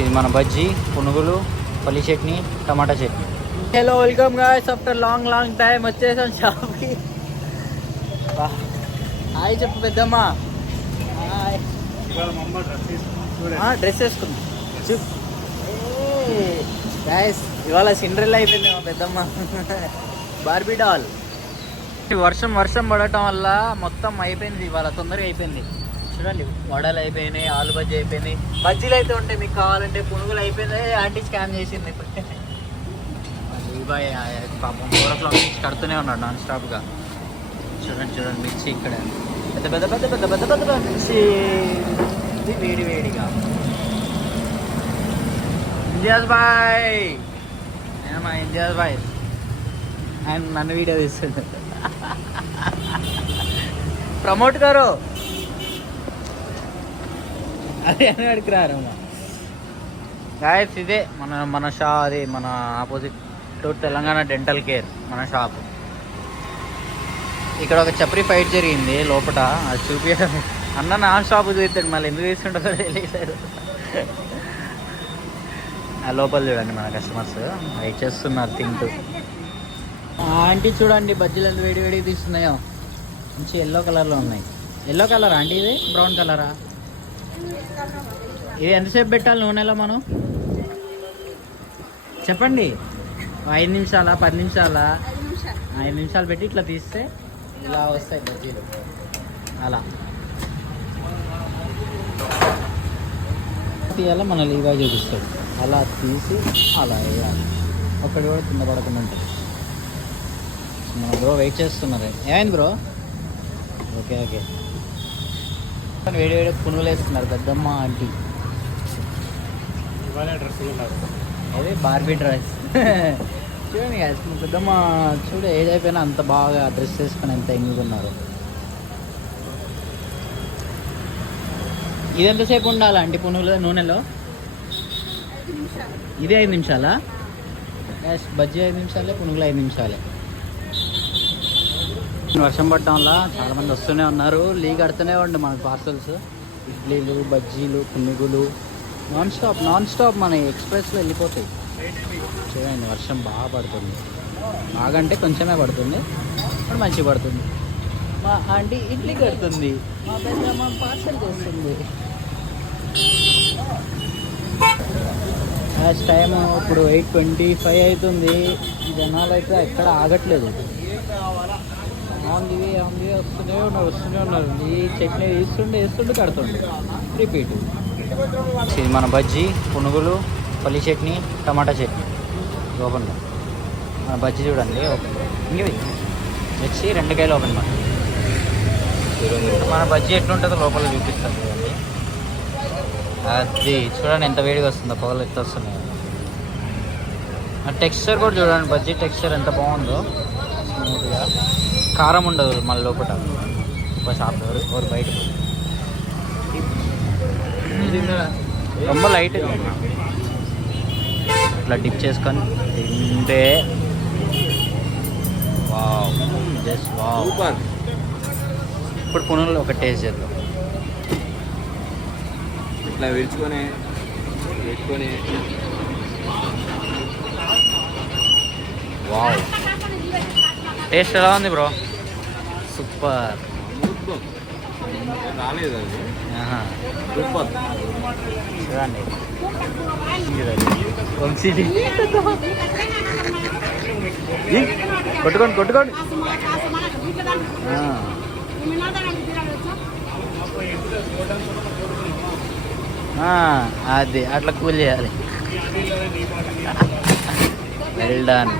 ఇది మన బజ్జీ, పునుగులు, పల్లి చట్నీ, టమాటా chutney. Hello, welcome guys. After long time వచ్చేసాం షాప్కి. హాయ్ చెప్పు పెద్దమ్మా. హాయ్. డ్రెస్ వేసుకుందాం గాయ్స్. ఇవాళ సిండ్రెల్లా అయిపోయింది మా పెద్దమ్మ. Barbie doll. వర్షం పడటం వల్ల మొత్తం అయిపోయింది. ఇవాళ తొందరగా అయిపోయింది. చూడండి, వడలు అయిపోయినాయి, ఆలు బజ్జీ అయిపోయింది. బజ్జీలు అయితే ఉంటాయి, మీకు కావాలంటే పునుగులు అయిపోయింది. ఆంటీ స్కామ్ చేసింది బాయ్. పాపం 4 o'clock నుంచి కడుతూనే ఉన్నాడు నాన్ స్టాప్గా. చూడండి మిర్చి ఇక్కడ పెద్ద మిర్చి. ఇది వేడిగా. ఇంజాజ్ బాయ్, ఏమా ఇంజాజ్ బాయ్. ఆయన నన్ను వీడియో తీస్తుంది. ప్రమోట్ గారు అదే అని అడిగి రారమ్మా. గాయస్ ఇదే మన అది మన opposite to Telangana dental care మన షాప్. ఇక్కడ ఒక చప్రి ఫైట్ జరిగింది లోపల, అది చూపించడం. అన్న నాన్ షాప్ చూస్తాడు, మళ్ళీ ఎందుకు తీసుకుంటారో తెలియలేదు. లోపల చూడండి మన కస్టమర్స్ వెయిట్ చేస్తున్నారు తింటూ. ఆంటీ చూడండి బజ్జీలు ఎంత వేడిగా తీస్తున్నాయో. మంచి ఎల్లో కలర్లో ఉన్నాయి. ఎల్లో కలరా ఆంటీ? ఇది బ్రౌన్ కలరా? ఇది ఎంతసేపు పెట్టాలి నూనెలో మనం చెప్పండి? 5 నిమిషాలా 10 నిమిషాలా? 5 నిమిషాలు పెట్టి ఇట్లా తీస్తే ఇలా వస్తాయి బజ్జీలు. అలా తీయాలా మన లీవా చూపిస్తాడు. అలా తీసి అలా వేయాలి. ఒక్కటి కూడా కింద పడకుండా ఉంటుంది. మన బ్రో వెయిట్ చేస్తున్నారు. ఏమైంది బ్రో? ఓకే వేడి పునుగులు వేస్తున్నారు పెద్దమ్మ ఆంటీ. అదే బార్బీ డ్రెస్. చూడండి పెద్దమ్మ, ఏజ్ అయిపోయినా అంత బాగా డ్రెస్ వేసుకొని ఎంత ఎంగుతున్నారు. ఇది ఎంతసేపు ఉండాలా ఆంటీ పునుగులు నూనెలో? ఇది 5 నిమిషాలా? బజ్జీ 5 నిమిషాలే, పునుగులు 5 నిమిషాలే. వర్షం పడటం వల్ల చాలామంది వస్తూనే ఉన్నారు. కడుతూనే ఉండే మనకు పార్సల్స్, ఇడ్లీలు, బజ్జీలు, పునుగులు నాన్ స్టాప్ మన ఎక్స్ప్రెస్లో వెళ్ళిపోతాయి. చూడండి వర్షం బాగా పడుతుంది. బాగంటే కొంచెమే పడుతుంది, ఇప్పుడు మంచిగా పడుతుంది. మా ఆంటీ ఇడ్లీ కడుతుంది, మా పెద్దమ్మ పార్సల్ చేస్తుంది. లాస్ట్ టైం ఇప్పుడు 8:25 అవుతుంది. జనాలు అయితే ఎక్కడ ఆగట్లేదు. వస్తూనే ఉన్నారు. ఈ చట్నీ వేస్తుండే కడుతుండే రిపీట్. ఇది మన బజ్జీ, పునుగులు, పల్లి చట్నీ, టమాటా చట్నీ. ఓపెన్ మన బజ్జీ చూడండి. ఓపెన్ ఇంకవి వచ్చి 2 కాయలు ఓపెన్ మన బజ్జీ ఎట్లుంటుందో లోపల చూపిస్తాను చూడండి. అది చూడండి ఎంత వేడిగా వస్తుందో, పొగలు ఎత్తు వస్తున్నాయి. టెక్స్చర్ కూడా చూడండి, బజ్జీ టెక్స్చర్ ఎంత బాగుందో, స్మూత్గా. కారం ఉండదు మళ్ళీ లోపల. ఒక షాప్ ఒక బయట ரொம்ப లైట్ ఇట్లా డిప్ చేసుకొని తింటే వావ్, జస్ట్ వావ్. ఇప్పుడు పునుగులు ఒక టేస్ట్ చేద్దాం. ఇట్లా విరుచుకొని పెట్టుకొని వావ్. టేస్ట్ ఎలా ఉంది బ్రో? సూపర్. రాలేదు అది. సూపర్. చూడండి కొట్టుకోండి. అది అట్లా కూల్ చేయాలి. Well done.